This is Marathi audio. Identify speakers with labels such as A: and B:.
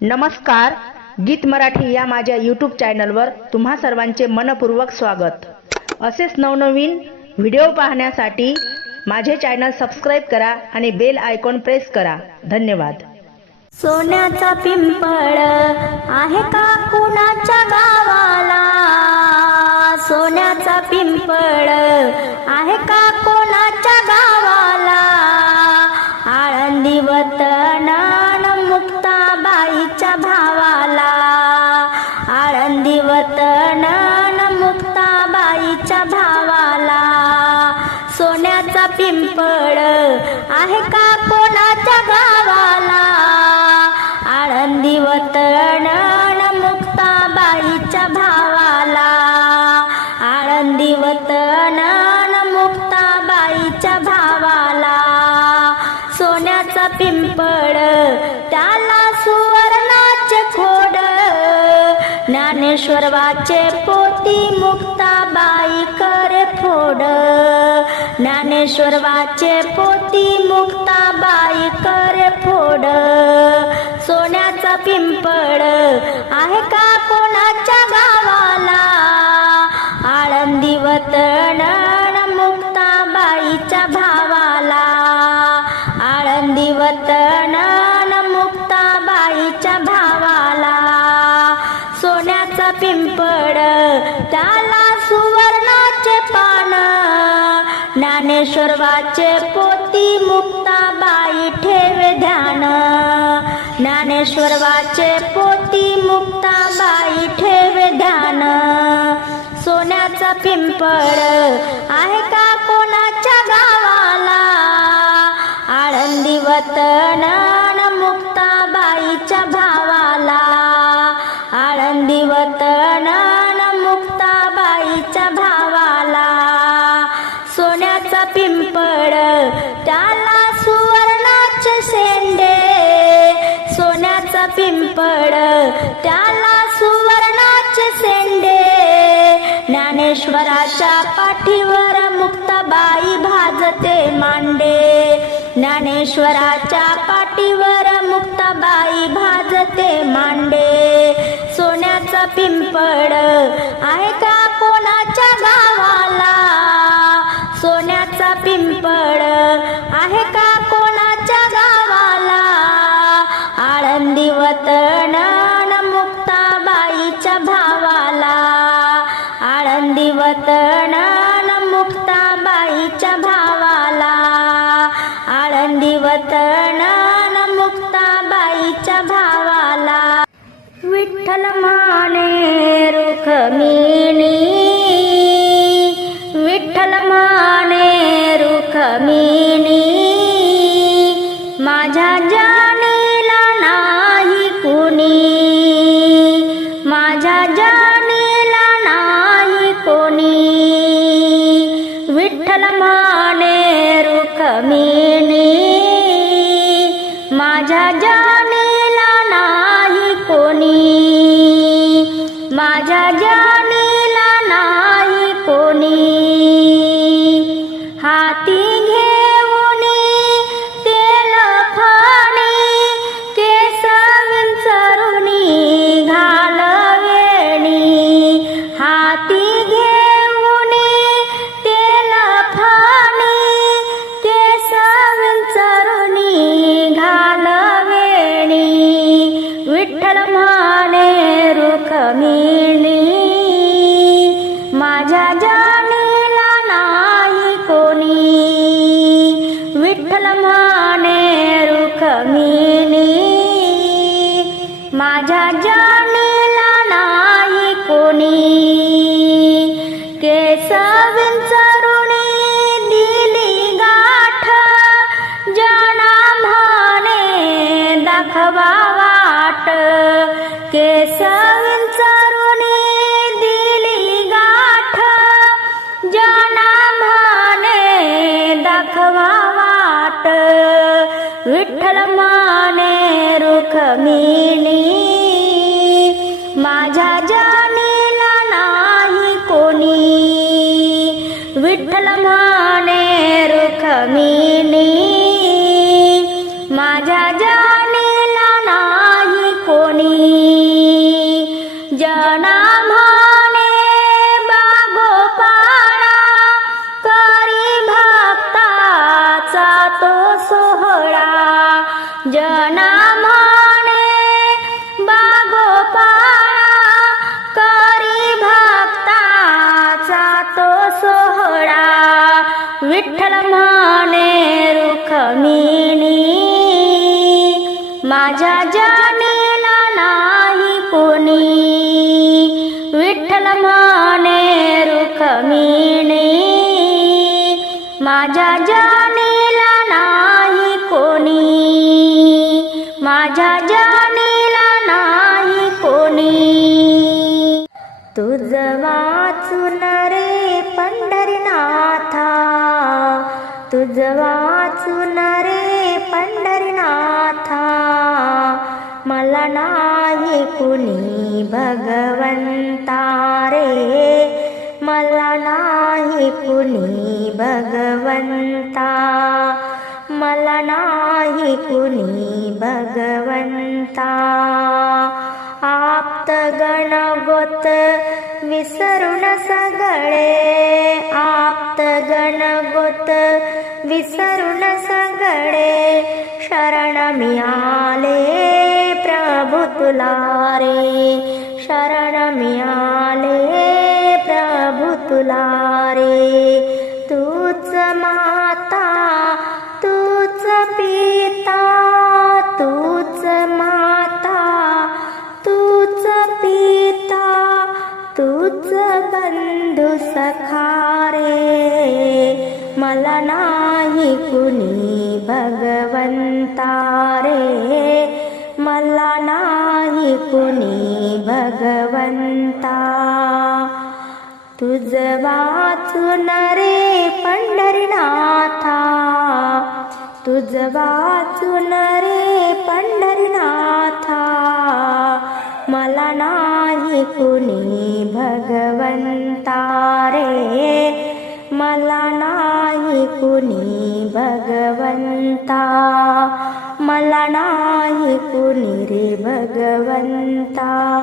A: नमस्कार गीत मराठी या माझ्या यूट्यूब चॅनलवर तुम्हा सर्वांचे मनपूर्वक स्वागत. असेच नवनवीन व्हिडिओ पाहण्यासाठी माझे चॅनल सबस्क्राईब करा आणि बेल आयकॉन प्रेस करा. धन्यवाद.
B: सोन्याचा पिंपळ आहे का कुणाच्या गावाला? सोन्याचा पिंपळ आहे का कोणाच्या गावाला? आळंदी वतन सोन्याचा पिंपळ त्याला सुवर्णाचे खोड. ज्ञानेश्वरवाचे पोती मुक्ताबाई करे फोड. ज्ञानेश्वरवाचे पोती मुक्ताबाई करे फोड. सोन्याचा पिंपळ आहे का कोणाच्या गावाला? आळंदी वतन आळंदी मुक्ताबाईच्या भावाला सोन्याचा पिंपळ त्याला सुवर्णाचे पान ज्ञानेश्वरवाचे पोती मुक्ताबाई ठेवे ध्यान. ज्ञानेश्वरवाचे पोती मुक्ताबाई ठेवे ध्यान. सोन्याचा पिंपळ आहे का वतनान मुक्ताबाईच्या भावाला. आळंदी वतन मुक्ताबाईच्या भावाला. सोन्याचा पिंपळ त्याला सुवर्णाचे शेंडे. सोन्याचा पिंपळ त्याला सुवर्णाचे शेंडे. ज्ञानेश्वराच्या पाठीवर मुक्ताबाई भाजते मांडे. ज्ञानेश्वराच्या पाठीवर मुक्ताबाई भाजते मांडे. सोन्याचा पिंपळ आहे का कोणाच्या गावाला? सोन्याचा पिंपळ आहे का कोणाच्या गावाला? आळंदी वतन मुक्ताबाईच्या भावाला. आळंदी वतन मुक्ताबाईच्या भावा आळंदी वतन मुक्ताबाईच्या भावाला. विठ्ठल माने रुखमिनी विठ्ठल माने रुखमिनी माझ्या जानीला नाही कुणी. माझ्या जा माझ्या नाही कोणी. हाती घेऊन तेल फाणी केस विंचरुणी घालवेणी. हाती घेऊन तेल फाणी केस विंचरुणी घालवेणी. विठ्ठल माने मी माझ्या जाणीला नाही कोणी. केस विंचरुणी दिली गाठ जाना म्हणे दाखवावा. रुखमिणी जना बागोपा करी भक्ताचा तो सोहळा. विठ्ठल म्हणे रुखमिणी माझ्या जनीला नाही कोणी. विठ्ठल म्हणे रुखमिणी माझ्या जनीला नाही कोणी? माझ्या जाणीला नाही कोणी? तुझ वाचून रे पंढरीनाथा. तुझ वाचून रे पंढरीनाथा. मला नाही कुणी भगवंता रे. मला नाही कुणी भगवंता. मला नाही कुणी भगवंता. आप्त गणगोत विसरून सगळे. आप्त गणगोत विसरून सगळे. शरण मिळाले प्रभु तुला रे. शरण मिळाले प्रभु तुला रे. तूच मा पिता तूच माता तूच पिता तूच बंधू सखारे मला नाही कुणी भगवंता रे. मला नाही कुणी भगवंता. तुझ वाचून रे पंढरीनाथा रे पंढरीनाथा। मला नाही कुणी भगवंता रे मला नाही कुणी भगवंता। मला नाही कुणी रे भगवंता